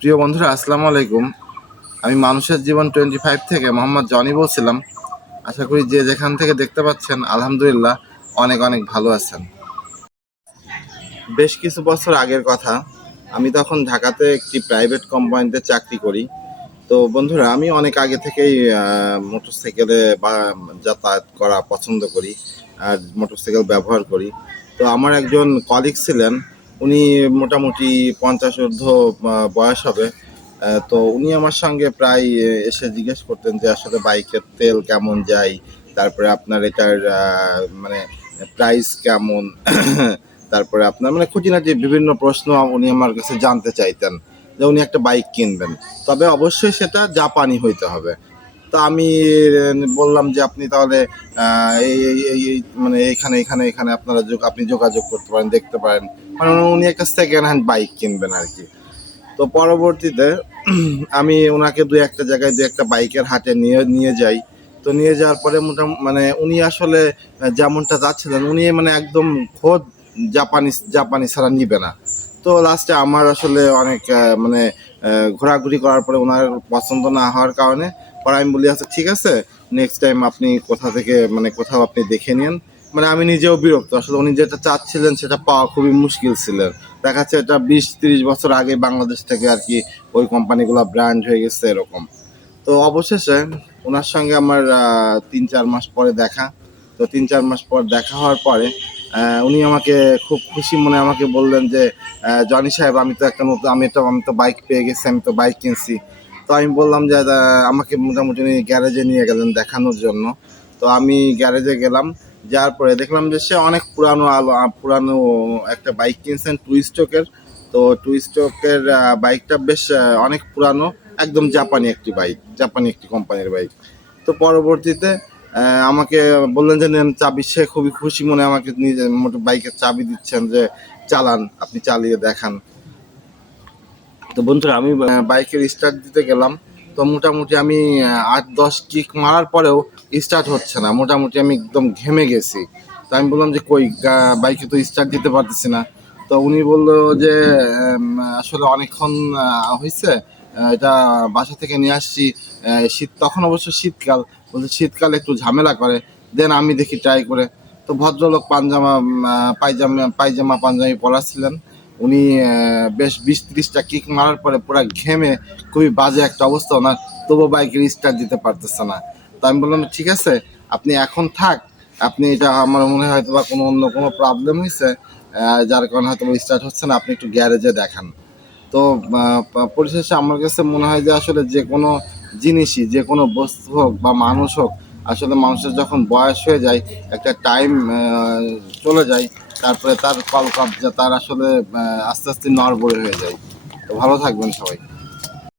প্রিয় বন্ধুরা, আসসালামু আলাইকুম। আমি মানুষের জীবন 25 থেকে মোহাম্মদ জনি বলছিলাম। আশা করি যে যেখান থেকে দেখতে পাচ্ছেন আলহামদুলিল্লাহ অনেক অনেক ভালো আছেন। বেশ কিছু বছর আগের কথা, আমি তখন ঢাকাতে একটি প্রাইভেট কোম্পানিতে চাকরি করি। তো বন্ধুরা, আমি অনেক আগে থেকেই মোটরসাইকেলে বা যাতায়াত করা পছন্দ করি আর মোটরসাইকেল ব্যবহার করি। তো আমার একজন কলিগ ছিলেন, উনি মোটামুটি 50 ঊর্ধ্ব বয়স হবে। তো উনি আমার সঙ্গে প্রায় এসে জিজ্ঞেস করতেন যে আসলে বাইকের তেল কেমন যায়, তারপরে আপনার এটার মানে প্রাইস কেমন, তারপরে আপনার মানে খুঁটিনাটি বিভিন্ন প্রশ্ন উনি আমার কাছে জানতে চাইতেন যে উনি একটা বাইক কিনবেন, তবে অবশ্যই সেটা জাপানি হইতে হবে। তো আমি বললাম যে আপনি তাহলে এই মানে এইখানে এখানে এখানে আপনারা আপনি যোগাযোগ করতে পারেন, দেখতে পারেন। মানে উনি একটা সেকেন্ড হ্যান্ড বাইক কিনবেন আর কি। তো পরবর্তীতে আমি ওনাকে দু একটা জায়গায় দু একটা বাইকের হাটে নিয়ে নিয়ে যাই। তো নিয়ে যাওয়ার পরে মানে উনি আসলে যেমনটা চাচ্ছিলেন, উনি মানে একদম খোদ জাপানি জাপানি ছাড়া নিবে না। তো লাস্টে আমার আসলে অনেক মানে ঘোরাঘুরি করার পরে ওনার পছন্দ না হওয়ার কারণে পরে আমি বলি, আচ্ছা ঠিক আছে, নেক্সট টাইম আপনি কোথা থেকে মানে কোথাও আপনি দেখে নিন। মানে আমি নিজেও বিরক্ত, আসলে উনি যেটা চাচ্ছিলেন সেটা পাওয়া খুবই মুশকিল ছিলেন। দেখা যাচ্ছে এটা 20-30 বছর আগে বাংলাদেশ থেকে আর কি ওই কোম্পানিগুলো ব্র্যান্ড হয়ে গেছে এরকম। তো অবশেষে ওনার সঙ্গে আমার 3-4 মাস পরে দেখা। তো 3-4 মাস পর দেখা হওয়ার পরে উনি আমাকে খুব খুশি মনে আমাকে বললেন যে জনি সাহেব, আমি তো একটা নতুন আমি তো বাইক পেয়ে গেছি, আমি তো বাইক কিনছি। তো আমি বললাম যে আমাকে মোটামুটি উনি গ্যারেজে নিয়ে গেলেন দেখানোর জন্য। তো আমি গ্যারেজে গেলাম, যাওয়ার পরে দেখলাম যে সে অনেক পুরানো একটা বাইক কিনছেন টু স্ট্রোকের। তো টু স্ট্রোকের বাইকটা বেশ অনেক পুরানো, একদম জাপানি একটি বাইক, জাপানি একটি কোম্পানির বাইক। তো পরবর্তীতে আমাকে বললেন যে নেন চাবি। সে খুবই খুশি মনে আমাকে নিজে বাইকের চাবি দিচ্ছেন যে চালান, আপনি চালিয়ে দেখান। তো বন্ধুরা, আমি বাইকের স্টার্ট দিতে গেলাম। তো মোটামুটি আমি 8-10 কিক মারার পরেও স্টার্ট হচ্ছে না, মোটামুটি আমি একদম ঘেমে গেছি। তো আমি বললাম যে কই বাইকে তো স্টার্ট দিতে পারতেছি না। তো উনি বললো যে আসলে অনেকক্ষণ হয়েছে, এটা বাসা থেকে নিয়ে আসছি। শীত তখন অবশ্য শীতকাল, বলছে শীতকালে একটু ঝামেলা করে, দেন আমি দেখি ট্রাই করে। তো ভদ্রলোক পায়জামা পাঞ্জাবি পরা ছিলেন। উনি বেশ 20-30টা কিক মারার পরে পুরো ঘেমে খুবই বাজে একটা অবস্থা ওনার, তবু বাইকের স্টার্ট দিতে পারতেছে না। তো আমি বললাম ঠিক আছে, আপনি এখন থাক, আপনি এটা আমার মনে হয় হয়তো বা অন্য কোনো প্রবলেম হয়েছে, যার কারণে হয়তো স্টার্ট হচ্ছে না, আপনি একটু গ্যারেজে দেখান। তো পরিশেষে আমার কাছে মনে হয় যে আসলে যে কোনো জিনিসই, যে কোনো বস্তু হোক বা মানুষ হোক, আসলে মানুষের যখন বয়স হয়ে যায়, একটা টাইম চলে যায়, তারপরে তার কলকব্জা তার আসলে আস্তে আস্তে নড়বড়ে হয়ে যায়। তো ভালো থাকবেন সবাই।